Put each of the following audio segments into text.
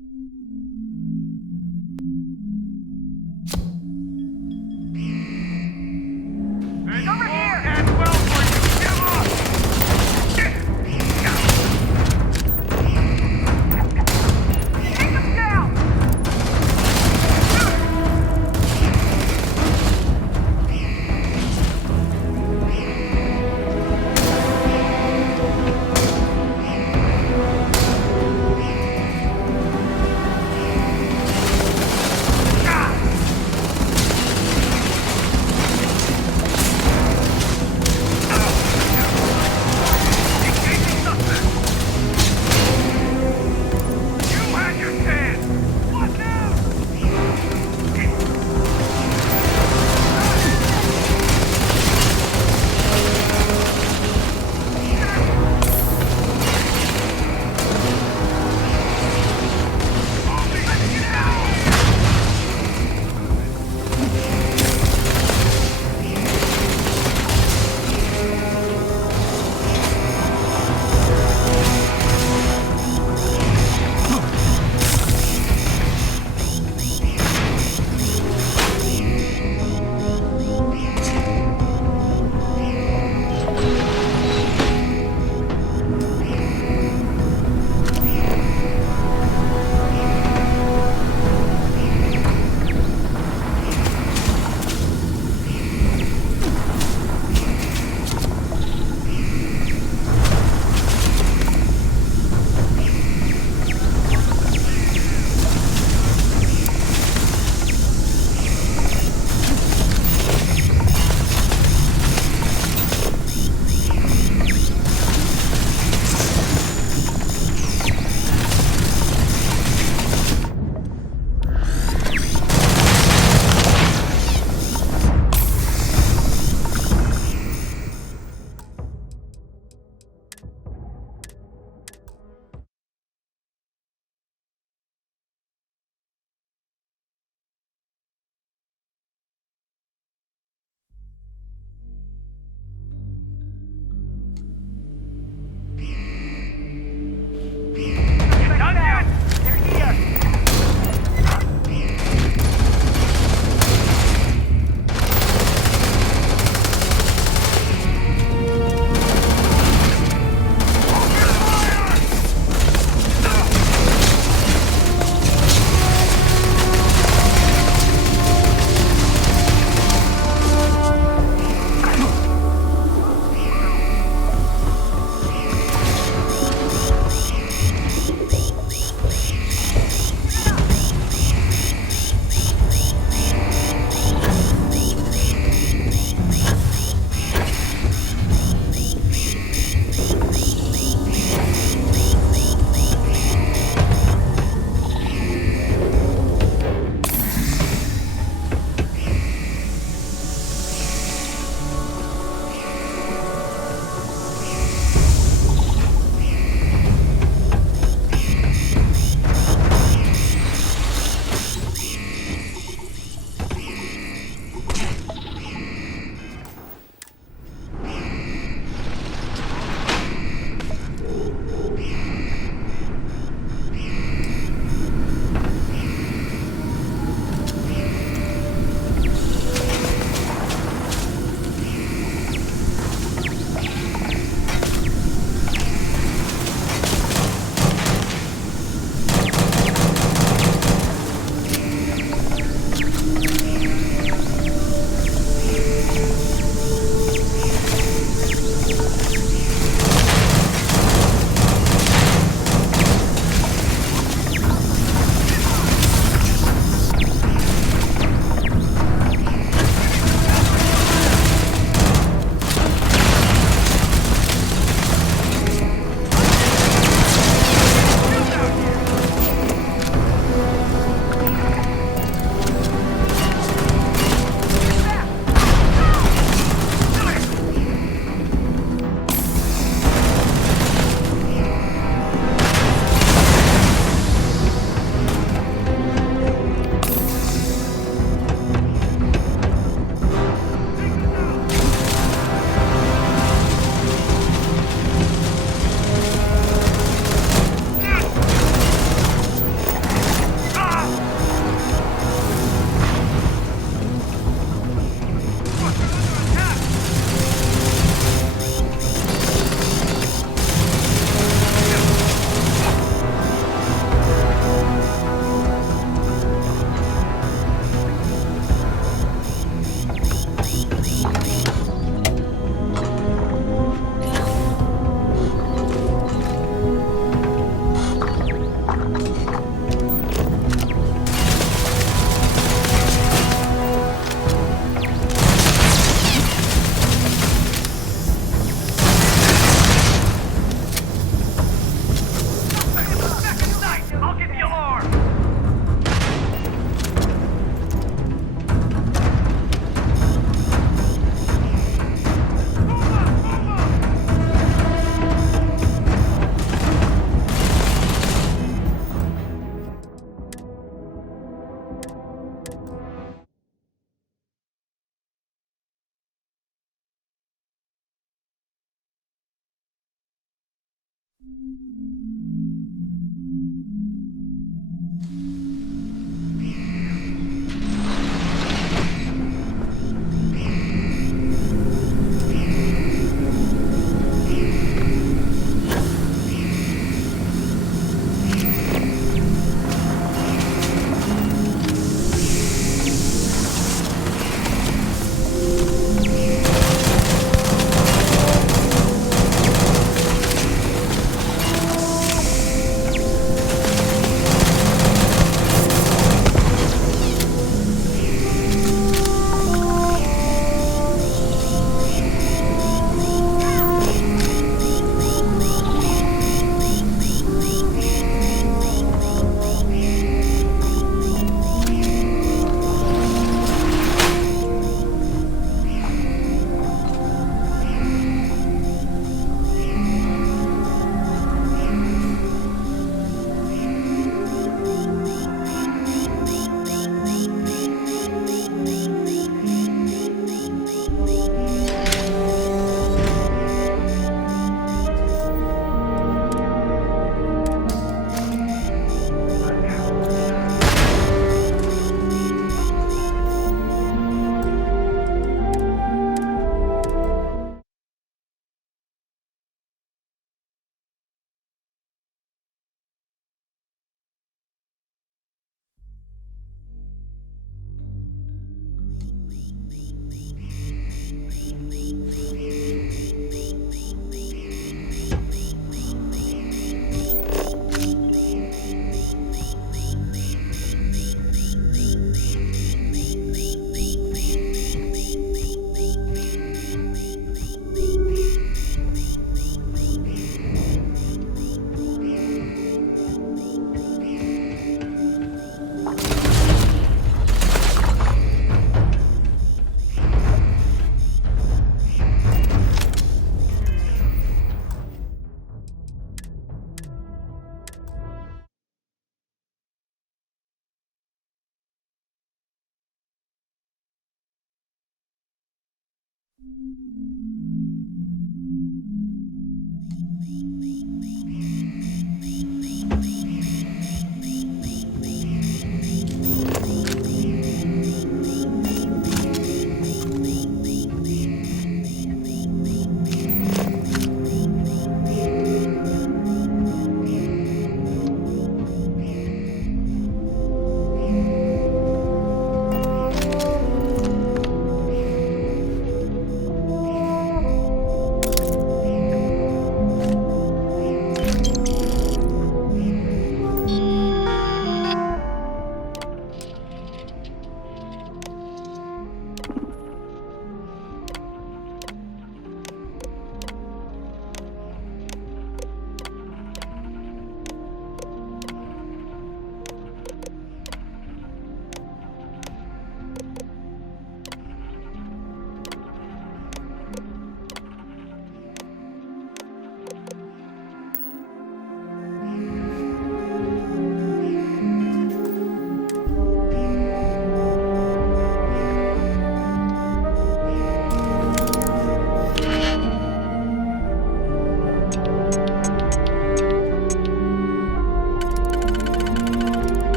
It's over here! And well for you! Get him off! Take him down!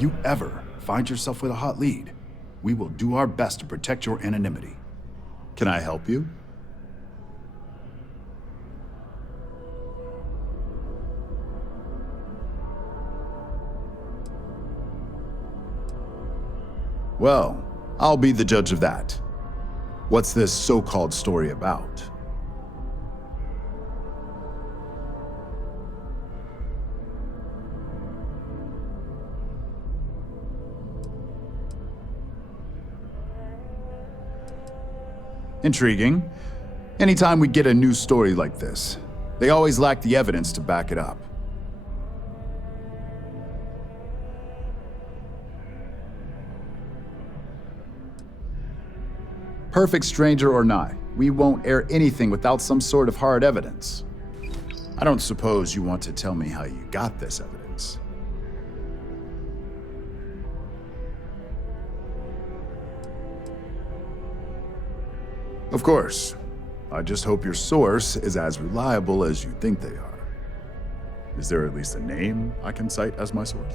If you ever find yourself with a hot lead, we will do our best to protect your anonymity. Can I help you? Well, I'll be the judge of that. What's this so-called story about? Intriguing. Anytime we get a news story like this, they always lack the evidence to back it up. Perfect stranger or not, we won't air anything without some sort of hard evidence. I don't suppose you want to tell me how you got this evidence. Of course. I just hope your source is as reliable as you think they are. Is there at least a name I can cite as my source?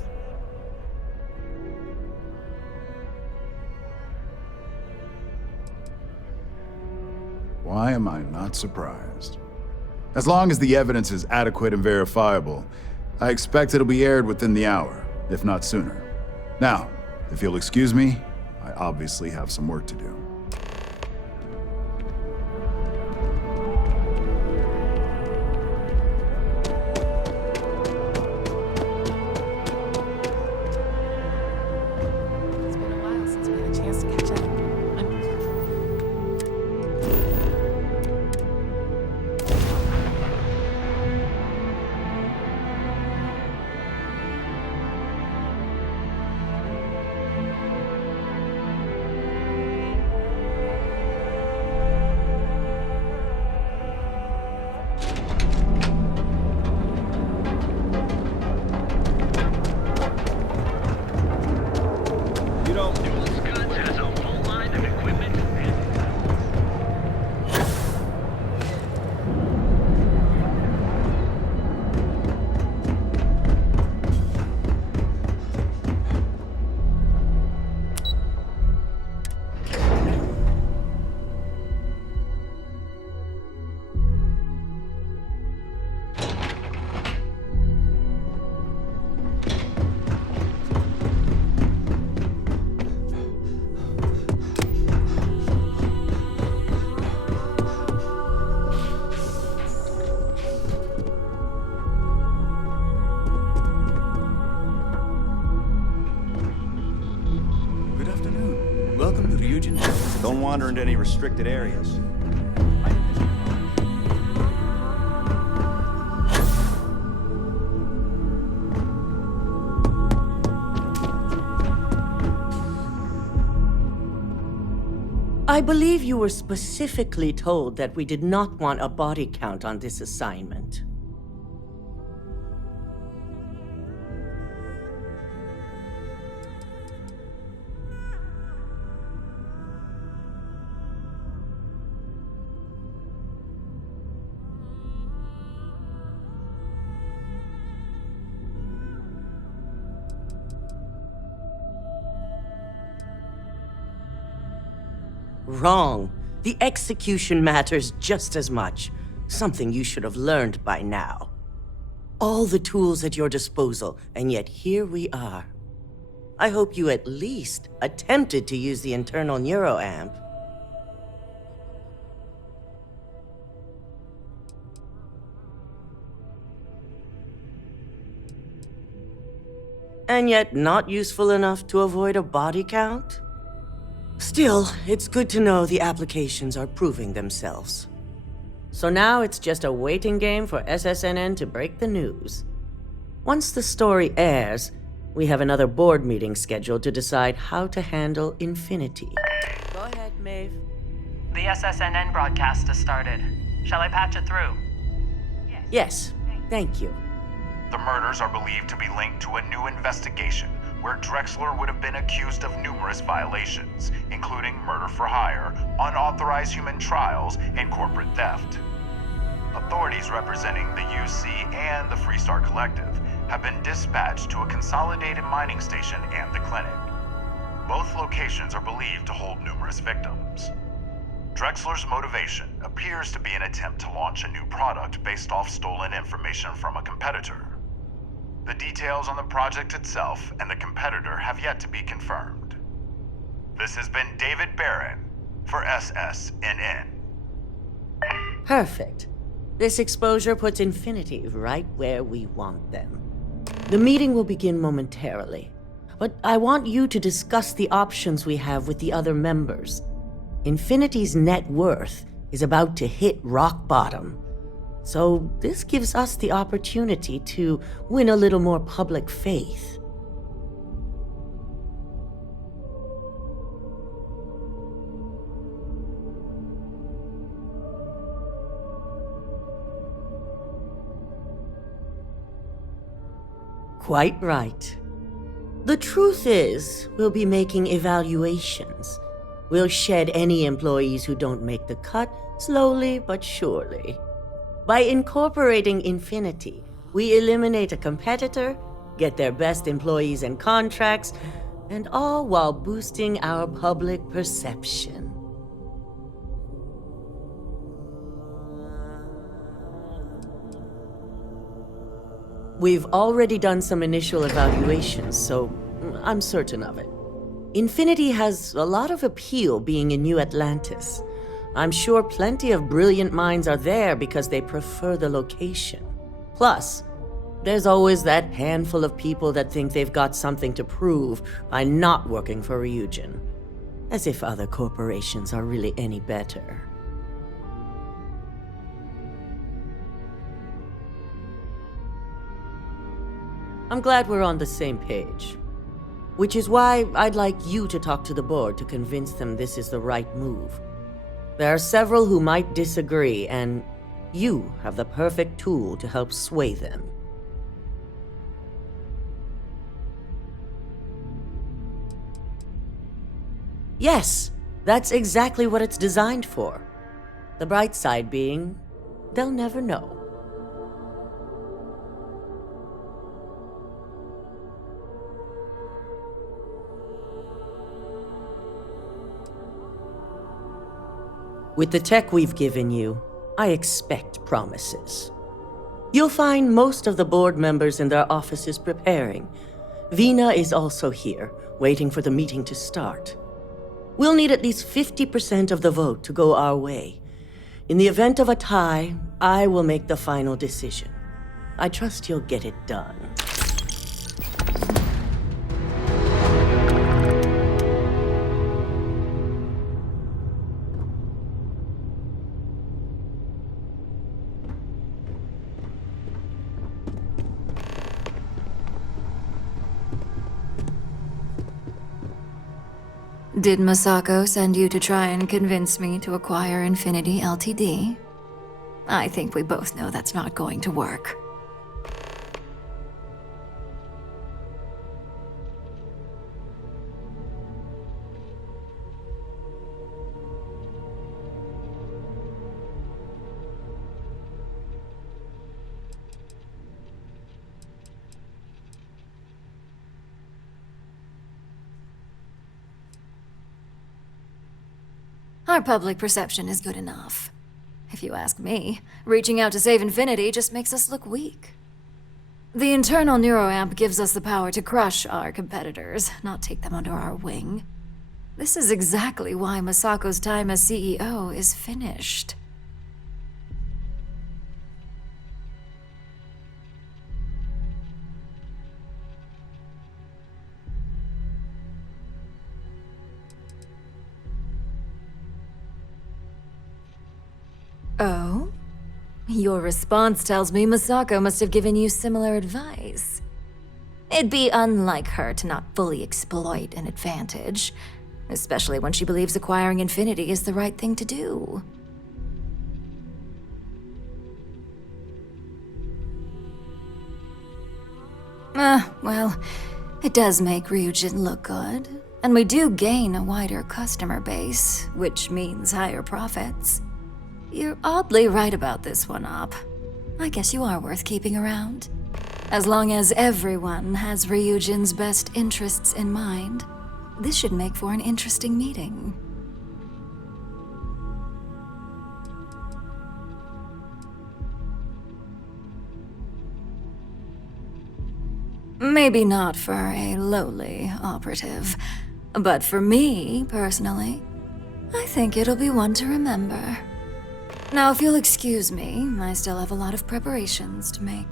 Why am I not surprised? As long as the evidence is adequate and verifiable, I expect it'll be aired within the hour, if not sooner. Now, if you'll excuse me, I obviously have some work to do. It's been a while since we had a chance to catch up. Don't wander into any restricted areas. I believe you were specifically told that we did not want a body count on this assignment. Wrong. The execution matters just as much. Something you should have learned by now. All the tools at your disposal, and yet here we are. I hope you at least attempted to use the internal neuroamp. And yet not useful enough to avoid a body count? Still, it's good to know the applications are proving themselves. So now it's just a waiting game for SSNN to break the news. Once the story airs, we have another board meeting scheduled to decide how to handle Infinity. Go ahead, Maeve. The SSNN broadcast has started. Shall I patch it through? Yes, thank you. The murders are believed to be linked to a new investigation where Drexler would have been accused of numerous violations, including murder for hire, unauthorized human trials, and corporate theft. Authorities representing the UC and the Freestar Collective have been dispatched to a consolidated mining station and the clinic. Both locations are believed to hold numerous victims. Drexler's motivation appears to be an attempt to launch a new product based off stolen information from a competitor. The details on the project itself and the competitor have yet to be confirmed. This has been David Barron for SSNN. Perfect. This exposure puts Infinity right where we want them. The meeting will begin momentarily, but I want you to discuss the options we have with the other members. Infinity's net worth is about to hit rock bottom. So this gives us the opportunity to win a little more public faith. Quite right. The truth is, we'll be making evaluations. We'll shed any employees who don't make the cut, slowly but surely. By incorporating Infinity, we eliminate a competitor, get their best employees and contracts, and all while boosting our public perception. We've already done some initial evaluations, so I'm certain of it. Infinity has a lot of appeal being in New Atlantis. I'm sure plenty of brilliant minds are there because they prefer the location. Plus, there's always that handful of people that think they've got something to prove by not working for Ryujin. As if other corporations are really any better. I'm glad we're on the same page. Which is why I'd like you to talk to the board to convince them this is the right move. There are several who might disagree, and you have the perfect tool to help sway them. Yes, that's exactly what it's designed for. The bright side being, they'll never know. With the tech we've given you, I expect promises. You'll find most of the board members in their offices preparing. Vina is also here, waiting for the meeting to start. We'll need at least 50% of the vote to go our way. In the event of a tie, I will make the final decision. I trust you'll get it done. Did Masako send you to try and convince me to acquire Infinity Ltd? I think we both know that's not going to work. Our public perception is good enough. If you ask me, reaching out to save Infinity just makes us look weak. The internal neuroamp gives us the power to crush our competitors, not take them under our wing. This is exactly why Masako's time as CEO is finished. Oh? Your response tells me Masako must have given you similar advice. It'd be unlike her to not fully exploit an advantage, especially when she believes acquiring Infinity is the right thing to do. Well, it does make Ryujin look good, and we do gain a wider customer base, which means higher profits. You're oddly right about this one, Op. I guess you are worth keeping around. As long as everyone has Ryujin's best interests in mind, this should make for an interesting meeting. Maybe not for a lowly operative, but for me, personally, I think it'll be one to remember. Now, if you'll excuse me, I still have a lot of preparations to make.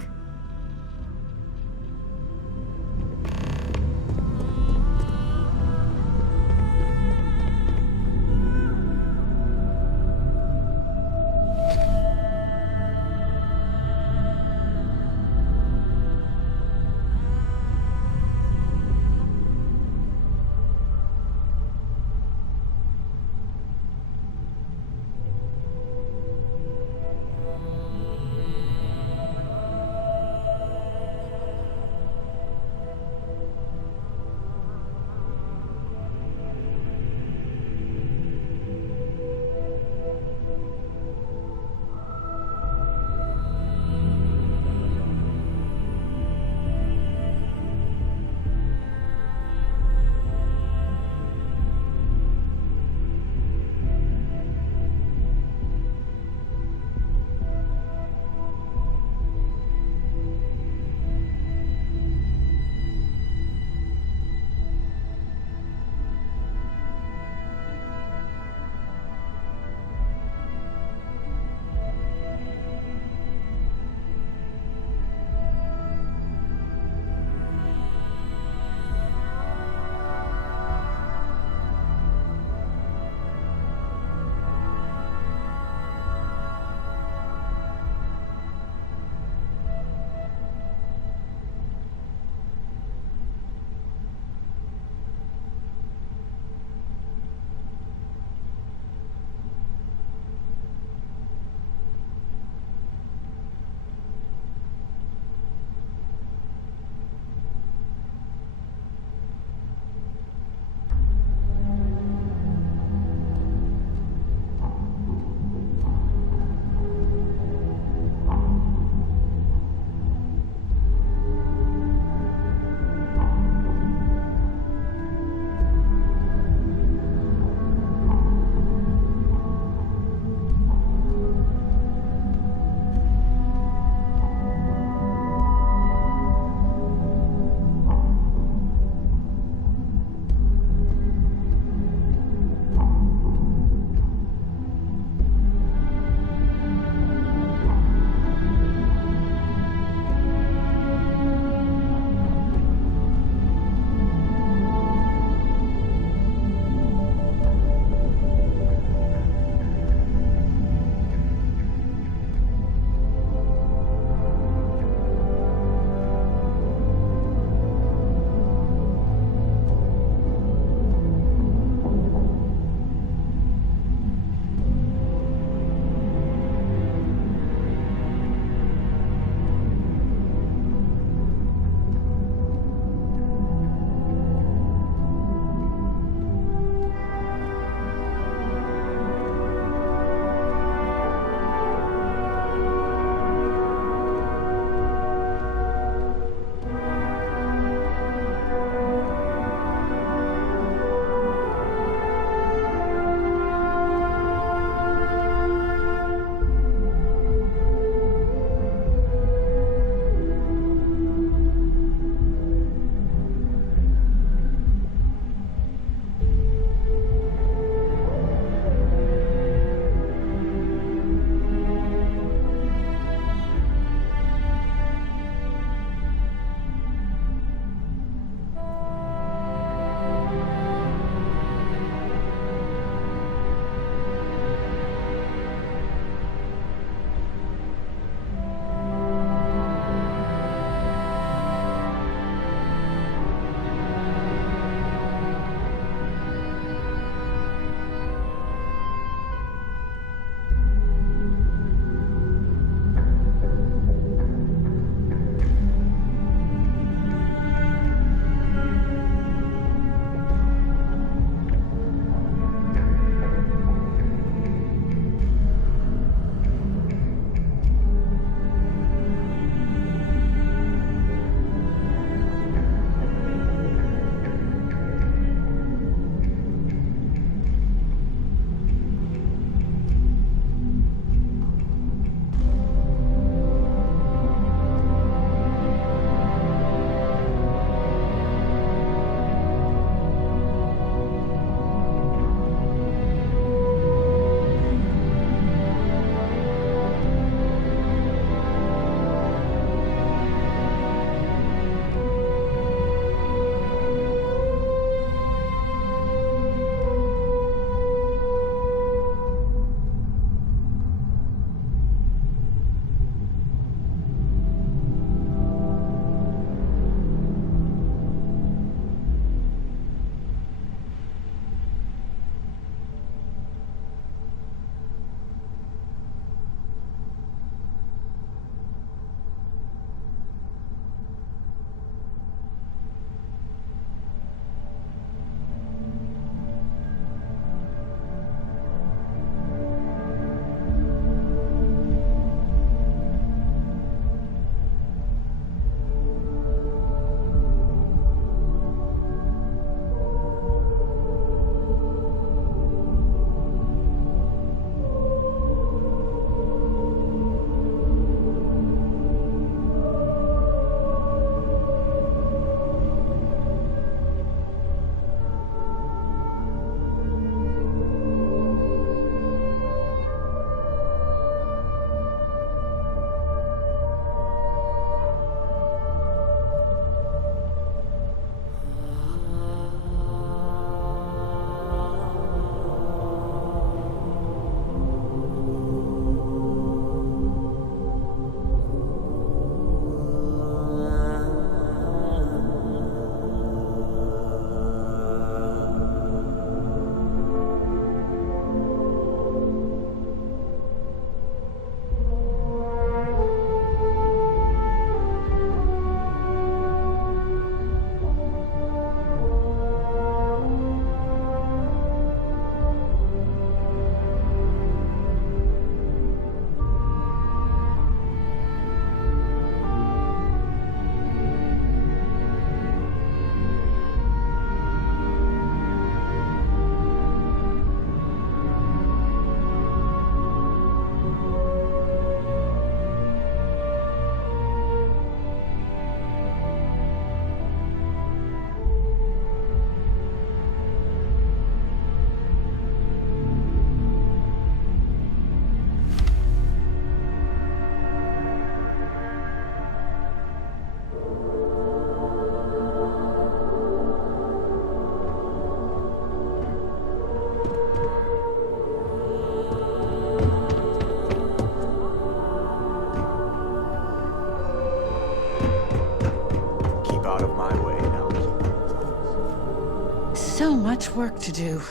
much work to do.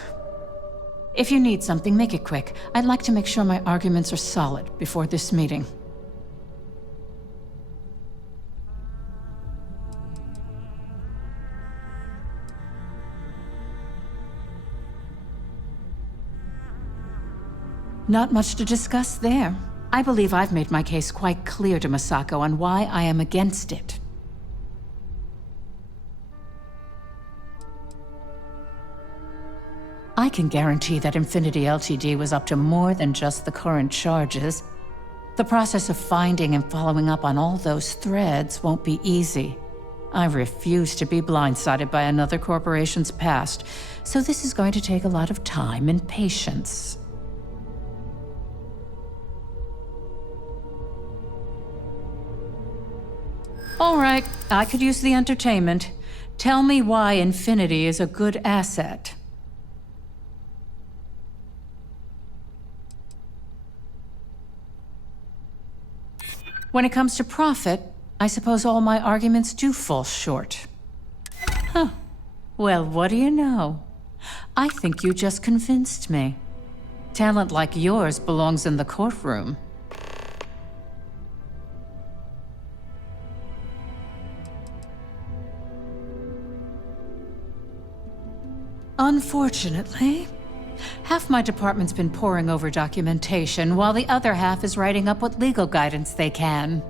If you need something, make it quick. I'd like to make sure my arguments are solid before this meeting. Not much to discuss there. I believe I've made my case quite clear to Masako on why I am against it. I can guarantee that Infinity Ltd was up to more than just the current charges. The process of finding and following up on all those threads won't be easy. I refuse to be blindsided by another corporation's past, so this is going to take a lot of time and patience. All right, I could use the entertainment. Tell me why Infinity is a good asset. When it comes to profit, I suppose all my arguments do fall short. Huh. Well, what do you know? I think you just convinced me. Talent like yours belongs in the courtroom. Unfortunately, half my department's been poring over documentation, while the other half is writing up what legal guidance they can.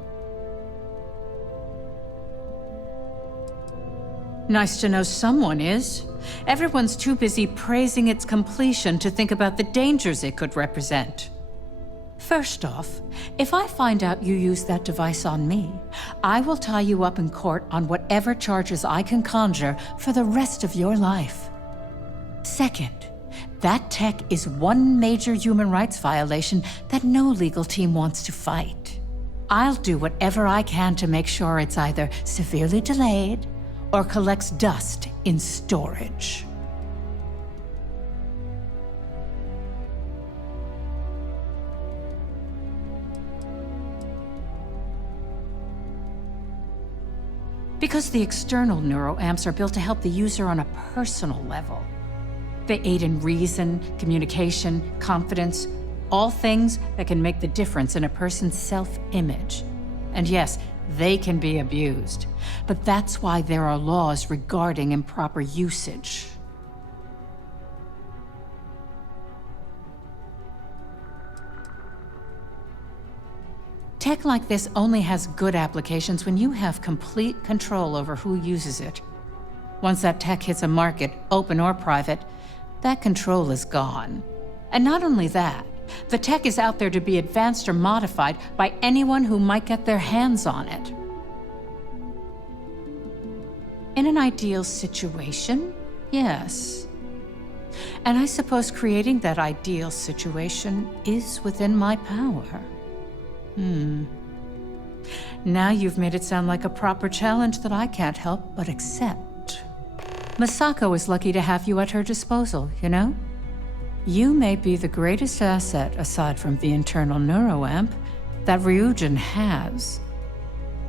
Nice to know someone is. Everyone's too busy praising its completion to think about the dangers it could represent. First off, if I find out you used that device on me, I will tie you up in court on whatever charges I can conjure for the rest of your life. Second, that tech is one major human rights violation that no legal team wants to fight. I'll do whatever I can to make sure it's either severely delayed or collects dust in storage. Because the external neuroamps are built to help the user on a personal level. They aid in reason, communication, confidence, all things that can make the difference in a person's self-image. And yes, they can be abused, but that's why there are laws regarding improper usage. Tech like this only has good applications when you have complete control over who uses it. Once that tech hits a market, open or private, that control is gone. And not only that, the tech is out there to be advanced or modified by anyone who might get their hands on it. In an ideal situation, yes. And I suppose creating that ideal situation is within my power. Now you've made it sound like a proper challenge that I can't help but accept. Masako is lucky to have you at her disposal, you know? You may be the greatest asset, aside from the internal neuroamp, that Ryujin has.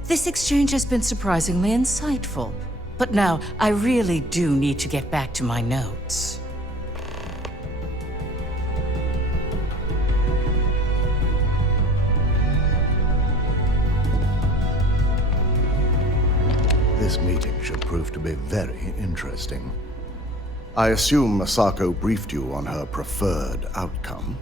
This exchange has been surprisingly insightful, but now I really do need to get back to my notes. This meeting should prove to be very interesting. I assume Masako briefed you on her preferred outcome.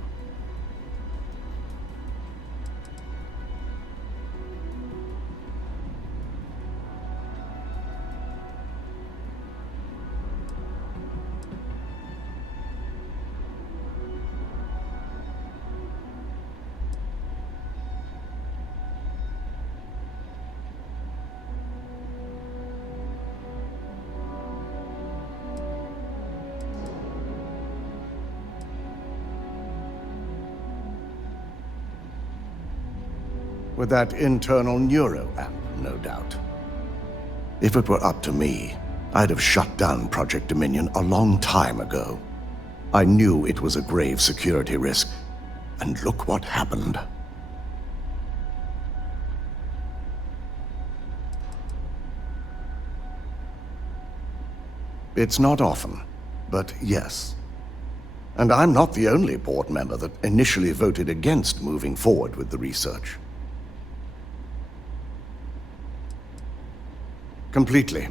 With that internal neuroamp, no doubt. If it were up to me, I'd have shut down Project Dominion a long time ago. I knew it was a grave security risk, and look what happened. It's not often, but yes. And I'm not the only board member that initially voted against moving forward with the research. Completely.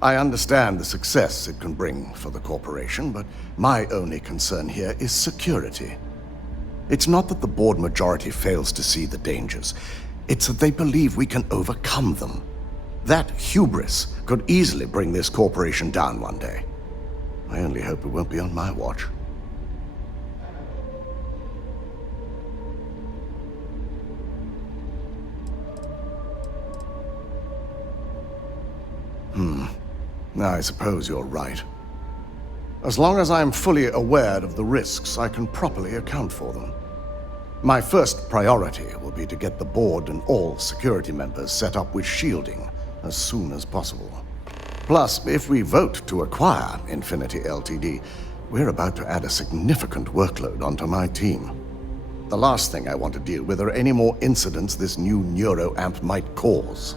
I understand the success it can bring for the corporation, but my only concern here is security. It's not that the board majority fails to see the dangers. It's that they believe we can overcome them. That hubris could easily bring this corporation down one day. I only hope it won't be on my watch. I suppose you're right. As long as I'm fully aware of the risks, I can properly account for them. My first priority will be to get the board and all security members set up with shielding as soon as possible. Plus, if we vote to acquire Infinity Ltd., we're about to add a significant workload onto my team. The last thing I want to deal with are any more incidents this new neuroamp might cause.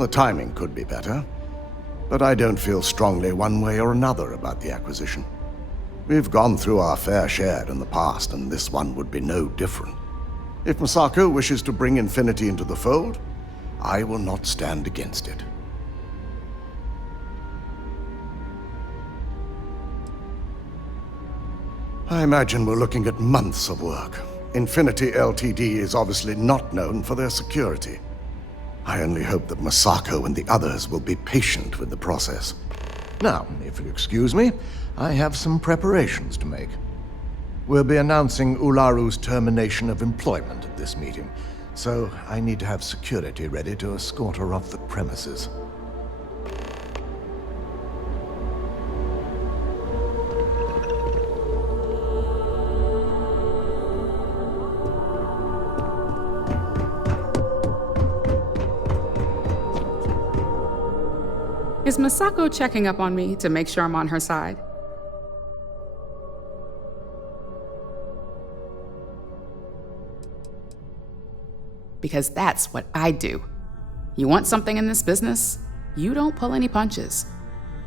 The timing could be better, but I don't feel strongly one way or another about the acquisition. We've gone through our fair share in the past, and this one would be no different. If Masako wishes to bring Infinity into the fold, I will not stand against it. I imagine we're looking at months of work. Infinity Ltd. Is obviously not known for their security. I only hope that Masako and the others will be patient with the process. Now, if you'll excuse me, I have some preparations to make. We'll be announcing Ularu's termination of employment at this meeting, so I need to have security ready to escort her off the premises. Is Masako checking up on me to make sure I'm on her side? Because that's what I do. You want something in this business? You don't pull any punches.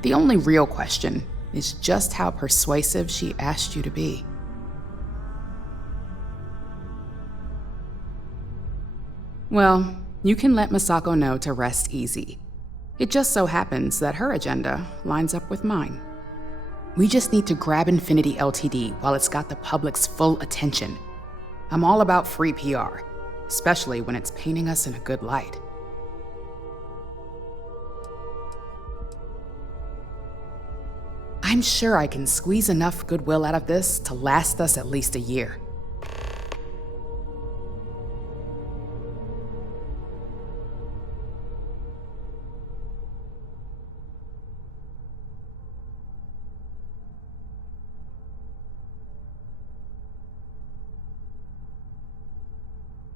The only real question is just how persuasive she asked you to be. Well, you can let Masako know to rest easy. It just so happens that her agenda lines up with mine. We just need to grab Infinity Ltd. While it's got the public's full attention. I'm all about free PR, especially when it's painting us in a good light. I'm sure I can squeeze enough goodwill out of this to last us at least a year.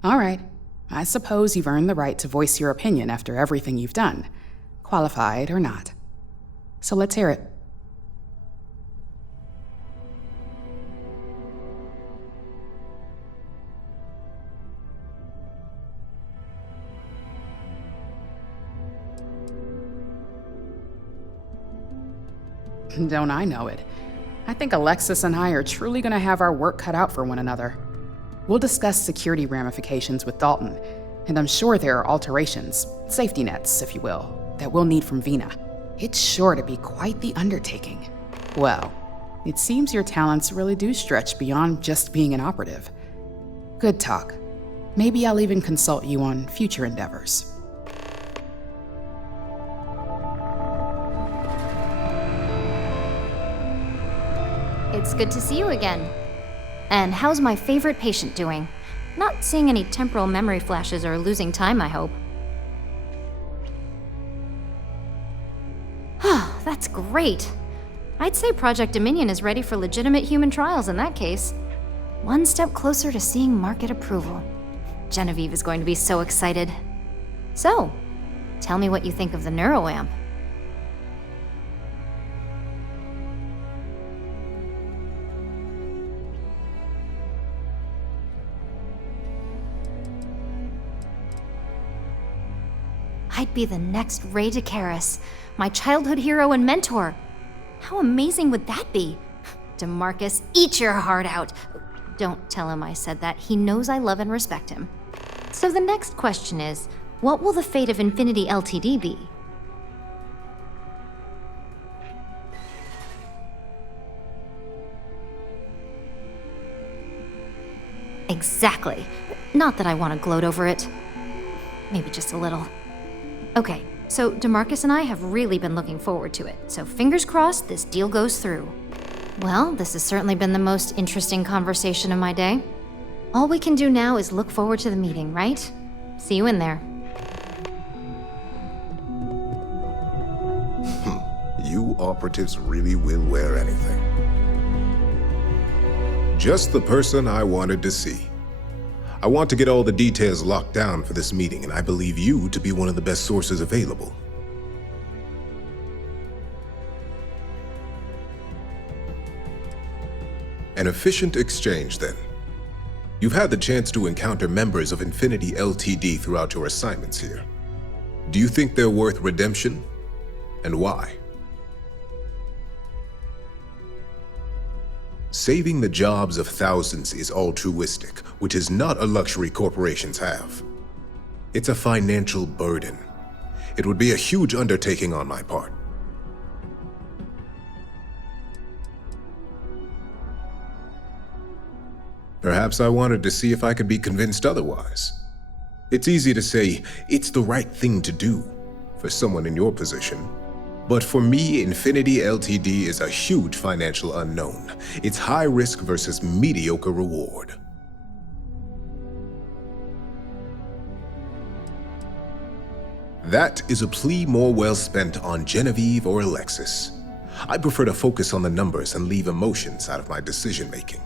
All right, I suppose you've earned the right to voice your opinion after everything you've done, qualified or not. So let's hear it. Don't I know it? I think Alexis and I are truly going to have our work cut out for one another. We'll discuss security ramifications with Dalton, and I'm sure there are alterations, safety nets, if you will, that we'll need from Vina. It's sure to be quite the undertaking. Well, it seems your talents really do stretch beyond just being an operative. Good talk. Maybe I'll even consult you on future endeavors. It's good to see you again. And how's my favorite patient doing? Not seeing any temporal memory flashes or losing time, I hope. That's great. I'd say Project Dominion is ready for legitimate human trials in that case. One step closer to seeing market approval. Genevieve is going to be so excited. So, tell me what you think of the neuroamp. I'd be the next Ray DeCaris, my childhood hero and mentor. How amazing would that be? DeMarcus, eat your heart out. Don't tell him I said that. He knows I love and respect him. So the next question is, what will the fate of Infinity Ltd be? Exactly. Not that I want to gloat over it. Maybe just a little. Okay, so DeMarcus and I have really been looking forward to it, so fingers crossed this deal goes through. Well, this has certainly been the most interesting conversation of my day. All we can do now is look forward to the meeting, right? See you in there. You operatives really will wear anything. Just the person I wanted to see. I want to get all the details locked down for this meeting, and I believe you to be one of the best sources available. An efficient exchange, then. You've had the chance to encounter members of Infinity Ltd throughout your assignments here. Do you think they're worth redemption? And why? Saving the jobs of thousands is altruistic, which is not a luxury corporations have. It's a financial burden. It would be a huge undertaking on my part. Perhaps I wanted to see if I could be convinced otherwise. It's easy to say, it's the right thing to do for someone in your position. But for me, Infinity Ltd is a huge financial unknown. It's high risk versus mediocre reward. That is a plea more well spent on Genevieve or Alexis. I prefer to focus on the numbers and leave emotions out of my decision-making.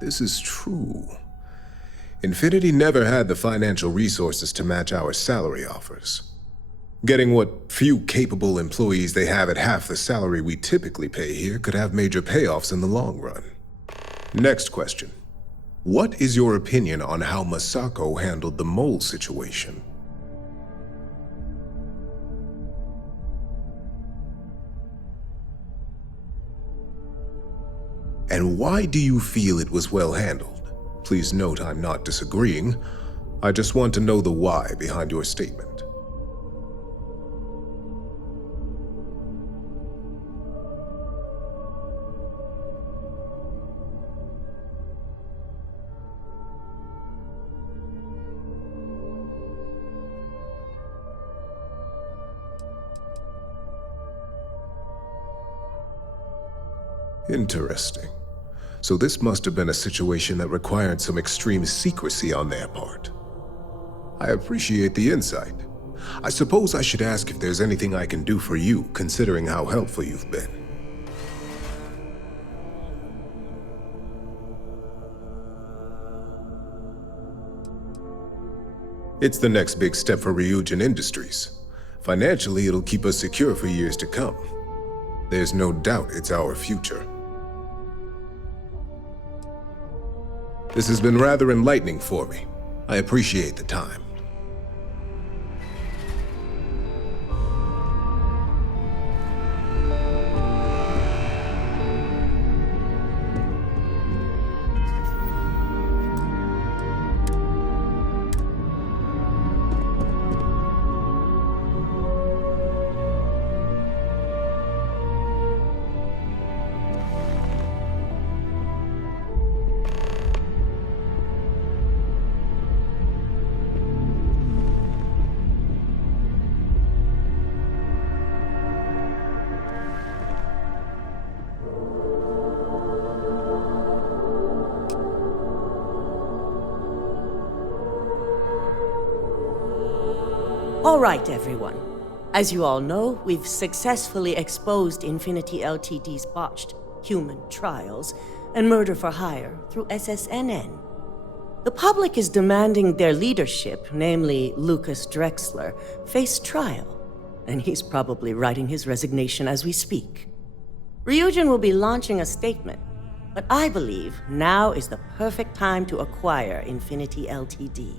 This is true. Infinity never had the financial resources to match our salary offers. Getting what few capable employees they have at half the salary we typically pay here could have major payoffs in the long run. Next question. What is your opinion on how Masako handled the mole situation? And why do you feel it was well handled? Please note I'm not disagreeing. I just want to know the why behind your statement. Interesting. So this must have been a situation that required some extreme secrecy on their part. I appreciate the insight. I suppose I should ask if there's anything I can do for you, considering how helpful you've been. It's the next big step for Ryujin Industries. Financially, it'll keep us secure for years to come. There's no doubt it's our future. This has been rather enlightening for me. I appreciate the time. All right, everyone. As you all know, we've successfully exposed Infinity Ltd's botched human trials and murder for hire through SSNN. The public is demanding their leadership, namely Lucas Drexler, face trial, and he's probably writing his resignation as we speak. Ryujin will be launching a statement, But I believe now is the perfect time to acquire Infinity Ltd.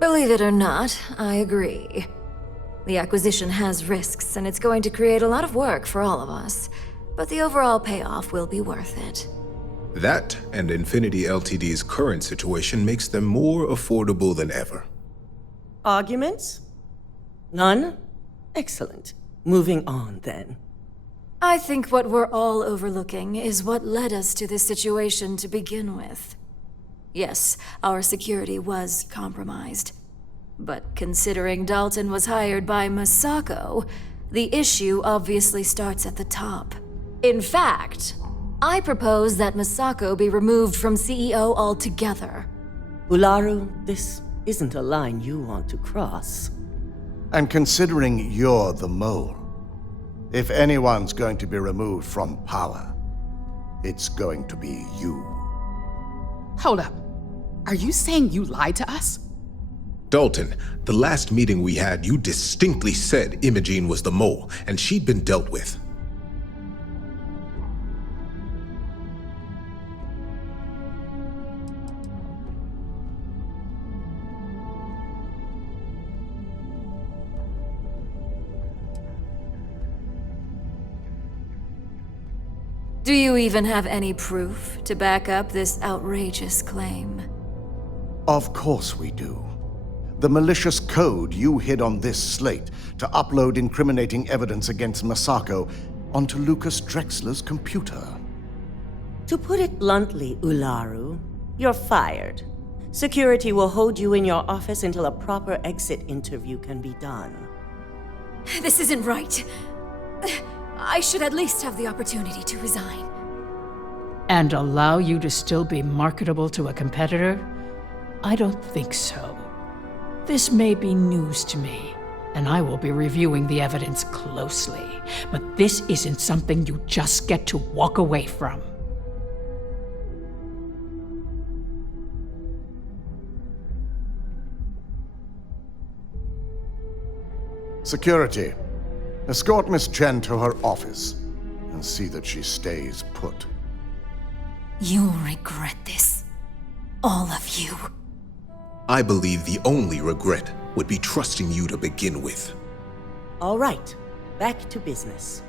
Believe it or not, I agree. The acquisition has risks, and it's going to create a lot of work for all of us. But the overall payoff will be worth it. That and Infinity Ltd's current situation makes them more affordable than ever. Arguments? None? Excellent. Moving on, then. I think what we're all overlooking is what led us to this situation to begin with. Yes, our security was compromised. But considering Dalton was hired by Masako, the issue obviously starts at the top. In fact, I propose that Masako be removed from CEO altogether. Ularu, this isn't a line you want to cross. And considering you're the mole, if anyone's going to be removed from power, it's going to be you. Hold up. Are you saying you lied to us? Dalton, the last meeting we had, you distinctly said Imogene was the mole, and she'd been dealt with. Do you even have any proof to back up this outrageous claim? Of course we do. The malicious code you hid on this slate to upload incriminating evidence against Masako onto Lucas Drexler's computer. To put it bluntly, Ularu, you're fired. Security will hold you in your office until a proper exit interview can be done. This isn't right. I should at least have the opportunity to resign. And allow you to still be marketable to a competitor? I don't think so. This may be news to me, and I will be reviewing the evidence closely. But this isn't something you just get to walk away from. Security, escort Miss Chen to her office and see that she stays put. You'll regret this. All of you. I believe the only regret would be trusting you to begin with. All right, back to business.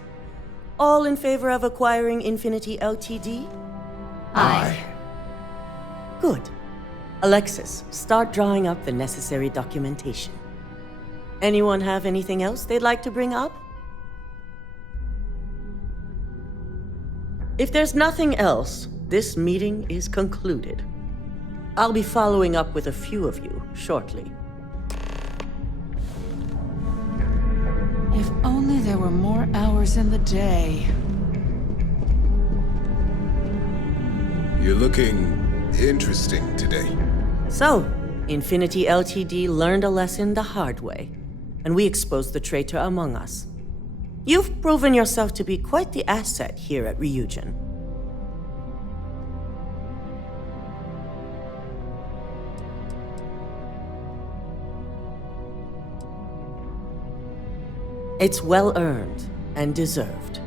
All in favor of acquiring Infinity Ltd? Aye. Good. Alexis, start drawing up the necessary documentation. Anyone have anything else they'd like to bring up? If there's nothing else, this meeting is concluded. I'll be following up with a few of you shortly. If only there were more hours in the day. You're looking interesting today. So, Infinity Ltd learned a lesson the hard way, and we exposed the traitor among us. You've proven yourself to be quite the asset here at Ryujin. It's well earned and deserved.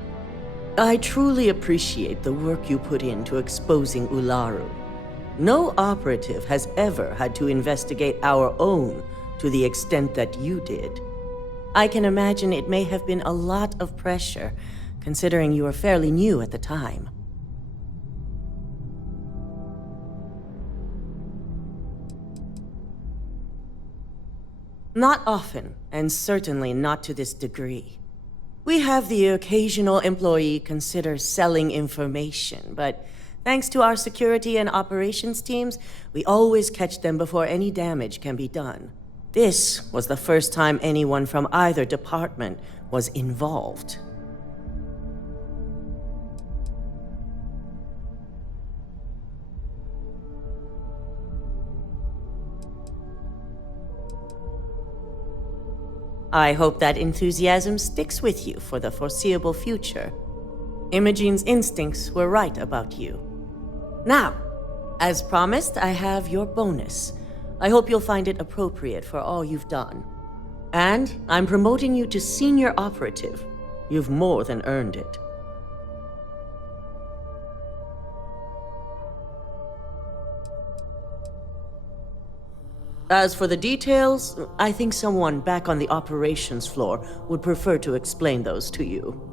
I truly appreciate the work you put into exposing Ularu. No operative has ever had to investigate our own to the extent that you did. I can imagine it may have been a lot of pressure, considering you were fairly new at the time. Not often, and certainly not to this degree. We have the occasional employee consider selling information, but thanks to our security and operations teams, we always catch them before any damage can be done. This was the first time anyone from either department was involved. I hope that enthusiasm sticks with you for the foreseeable future. Imogene's instincts were right about you. Now, as promised, I have your bonus. I hope you'll find it appropriate for all you've done. And I'm promoting you to senior operative. You've more than earned it. As for the details, I think someone back on the operations floor would prefer to explain those to you.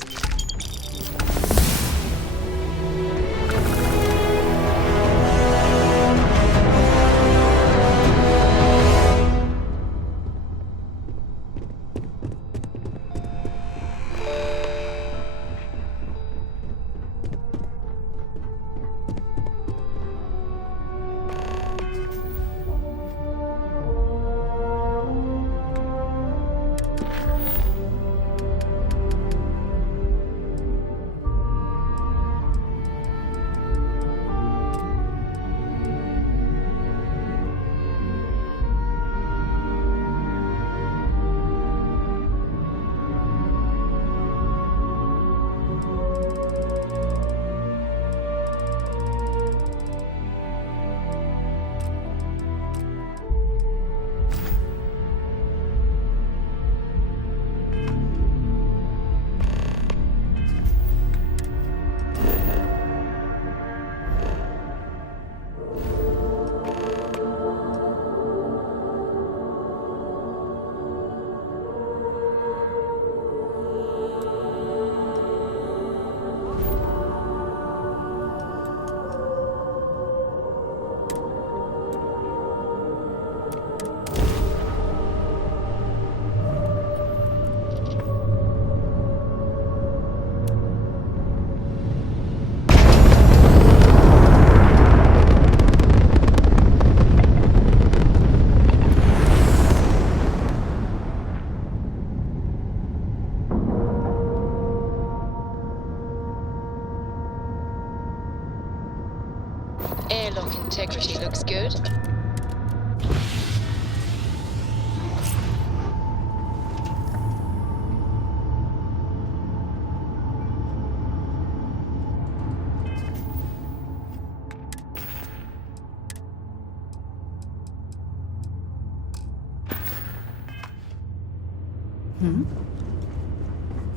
Airlock integrity looks good.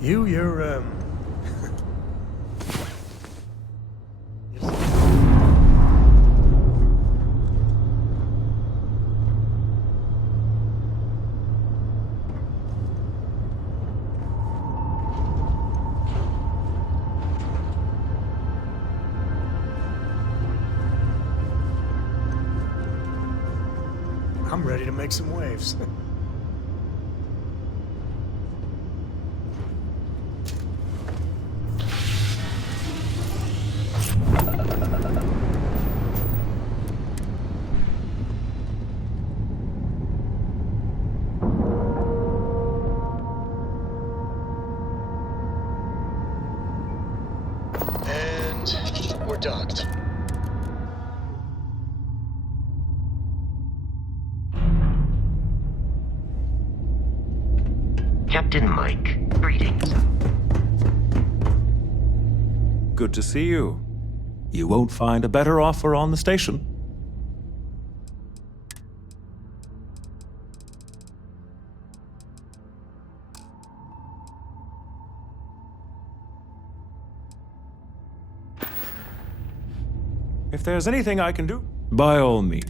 You're I'm ready to make some waves. And we're docked. Captain Mike, greetings. Good to see you. You won't find a better offer on the station. If there's anything I can do, by all means.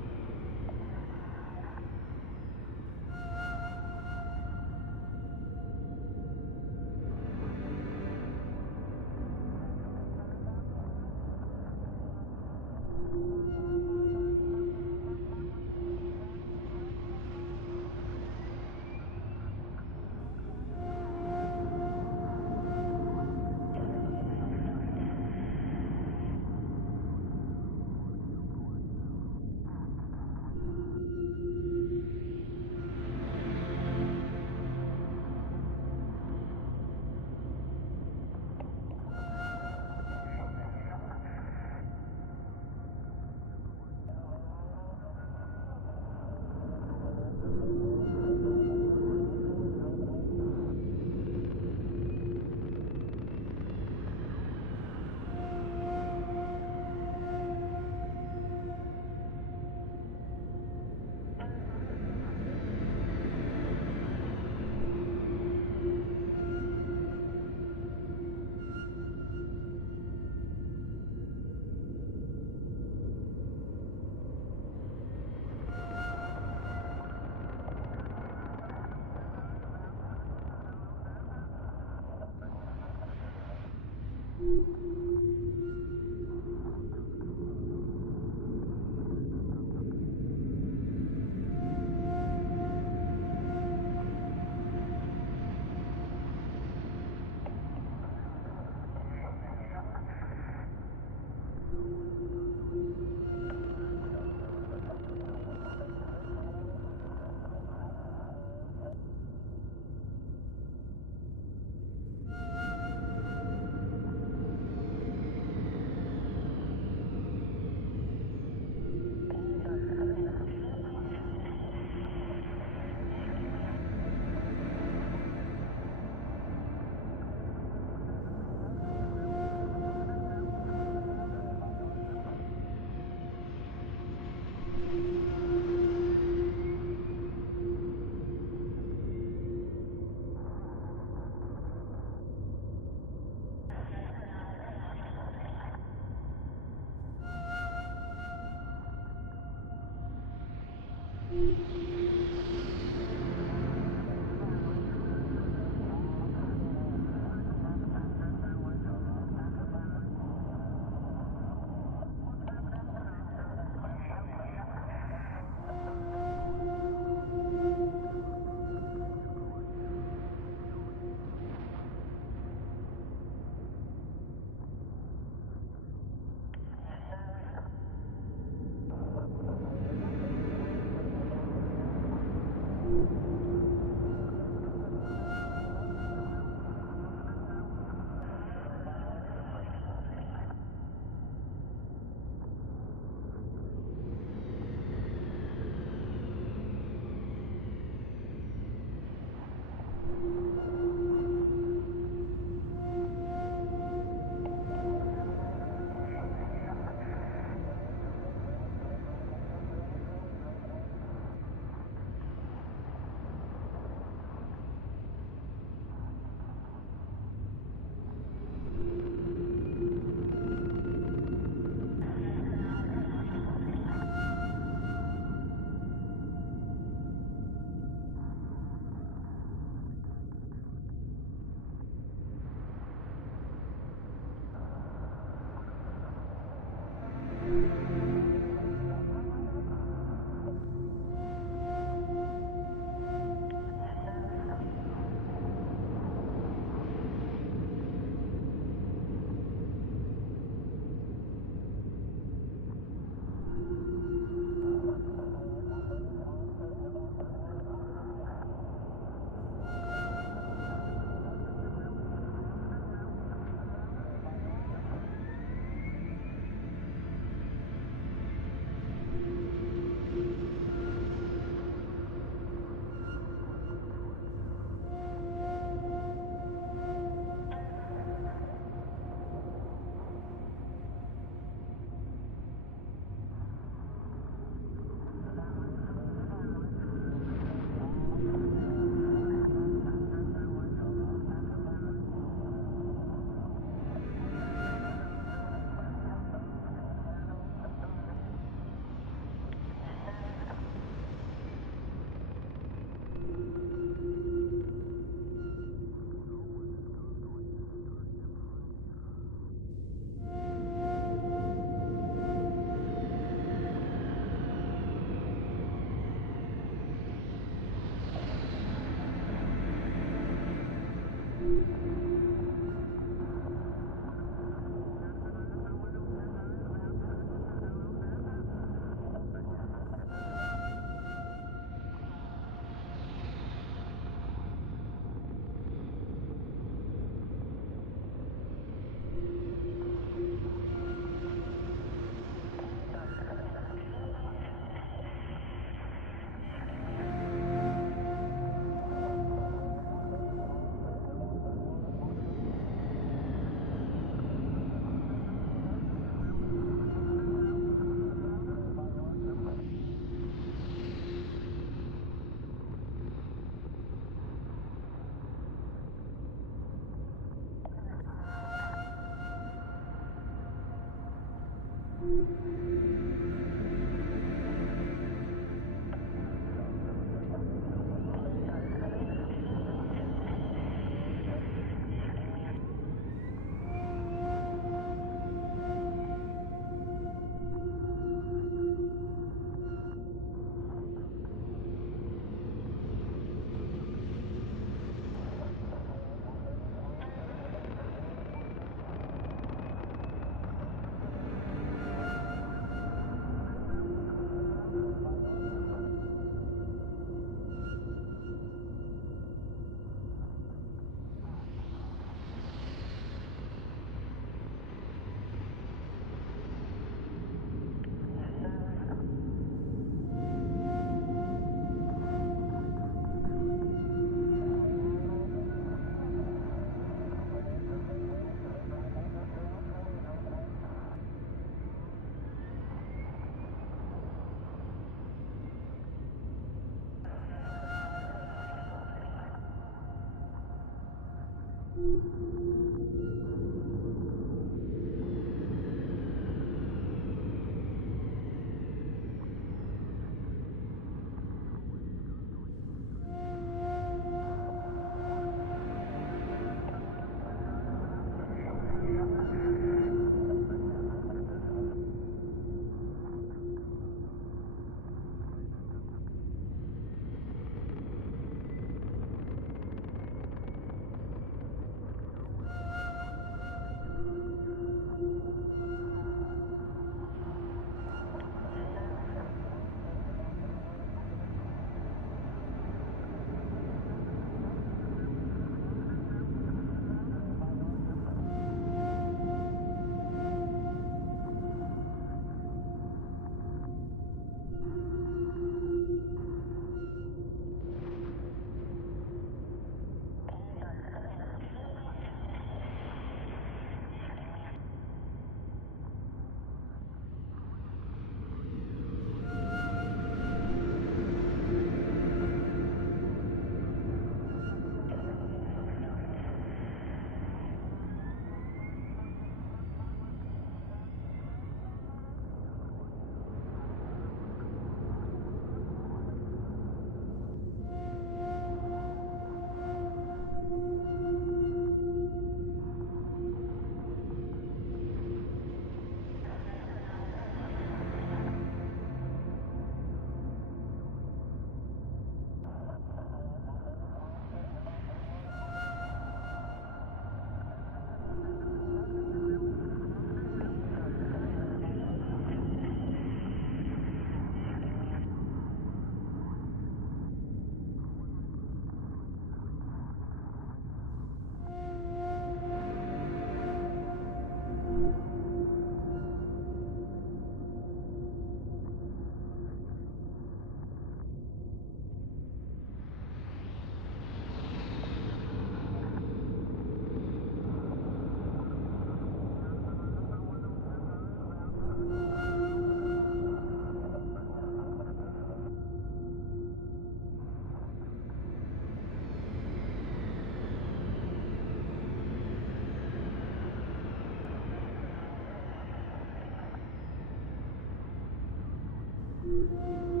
you